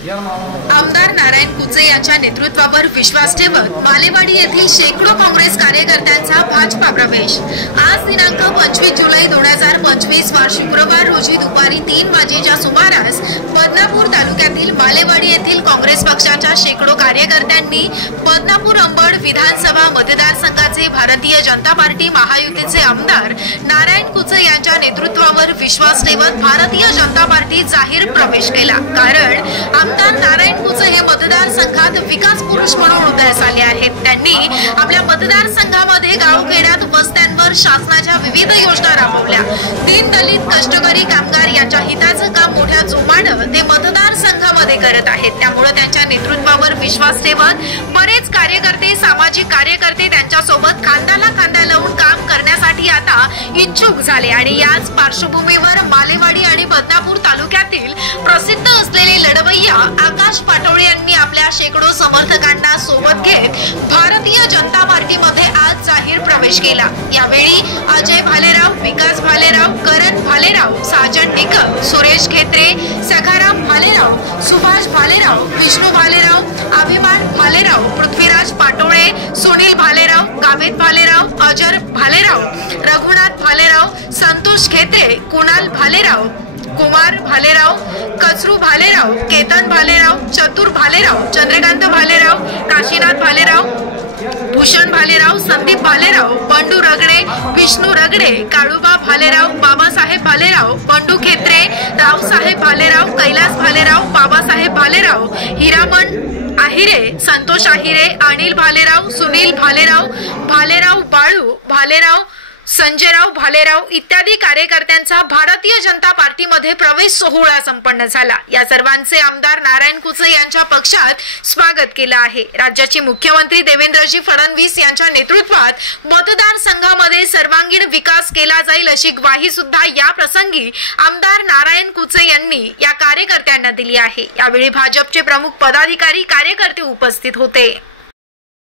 आमदार नारायण कुचे यांच्या नेतृत्वावर विश्वास ठेवत मालेवाडी येथील शेकडो काँग्रेस कार्यकर्त्यांचा भाजपा प्रवेश। आज दिनांक 25 जुलै 2025 वार शुक्रवार रोजी दुपारी 3 वाजेच्या सुमारास बदनापूर तालुक्यातील मालेवाडी येथील काँग्रेस पक्षाच्या शेकडो कार्यकर्त्यांनी बदनापूर अंबड विधानसभा मतदारसंघाचे भारतीय जनता पार्टी महायुतीचे आमदार नारायण कुचे यांच्या नेतृत्वावर विश्वास ठेवत भारतीय जनता पार्टी जाहीर प्रवेश केला। कारण आमदार नारायण कुचे हे मतदारसंघात विकास पुरुष म्हणून उदयास आले आहेत। त्यांनी आपल्या मतदारसंघामध्ये गावखेड्यात वस्त्यांवर शासनाच्या विविध योजना राबवल्या। दीन दलित कष्टकरी कामगार यांच्या हिताचं काम मोठ्या जोमानं ते मतदारसंघामध्ये करत आहेत। त्यामुळे त्यांच्या नेतृत्वावर विश्वास ठेवत बरेच कार्यकर्ते सामाजिक कार्यकर्ते त्यांच्या सोबत खांद्याला खांदा लावून काम करण्यासाठी आता इच्छुक झाले आणि याच पार्श्वभूमीवर मालेवाडी आणि बदनापूर तालुक्यातील प्रसिद्ध असलेले लढवय्या आकाश पाटोळे यांनी आपल्या शेकडो समर्थकांना सोबत घेत भारतीय जनता पार्टीमध्ये आज जाहीर प्रवेश केला। यावेळी अजय भालेराव, विकास भालेराव, करण भालेराव, साजन निकम, सुरेश खेत्रे, सखाराम भालेराव, सुभाष भालेराव, विष्णू भालेराव, अभिमान भालेराव, पृथ्वीराज पाटोळे, सुनील भालेराव, गावित भालेराव, अजर भालेराव, रघुनाथ भालेराव, संतोष खेत्रे, कुणाल भालेराव, कुमार भालेराव, कचरू भालेराव, केतन भालेराव, चतुर भालेराव, चंद्रकांत भालेराव, काशीनाथ भालेराव, भूषण भालेराव, संदीप भालेराव, बंडू रगडे, विष्णू रगडे, काळूबा भालेराव, बाबासाहेब भालेराव, बंडू खेत्रे, रावसाहेब भालेराव, कैलास भालेराव, बाबासाहेब भालेराव, हिरामण आहिरे, संतोष आहिरे, अनिल भालेराव, सुनील भालेराव, भालेराव बाळू भालेराव, संजयराव भालेराव इत्यादी कार्यकर्त्यांचा भारतीय जनता पार्टीमध्ये प्रवेश सोहळा संपन्न झाला। या सर्वांचे आमदार नारायण कुचे यांच्या पक्षात स्वागत केलं आहे। राज्याचे मुख्यमंत्री देवेंद्रजी फडणवीस यांच्या नेतृत्वात मतदारसंघामध्ये सर्वांगीण विकास केला जाईल अशी ग्वाही सुद्धा या प्रसंगी आमदार नारायण कुचे यांनी या कार्यकर्त्यांना दिली आहे। यावेळी भाजपचे प्रमुख पदाधिकारी कार्यकर्ते उपस्थित होते।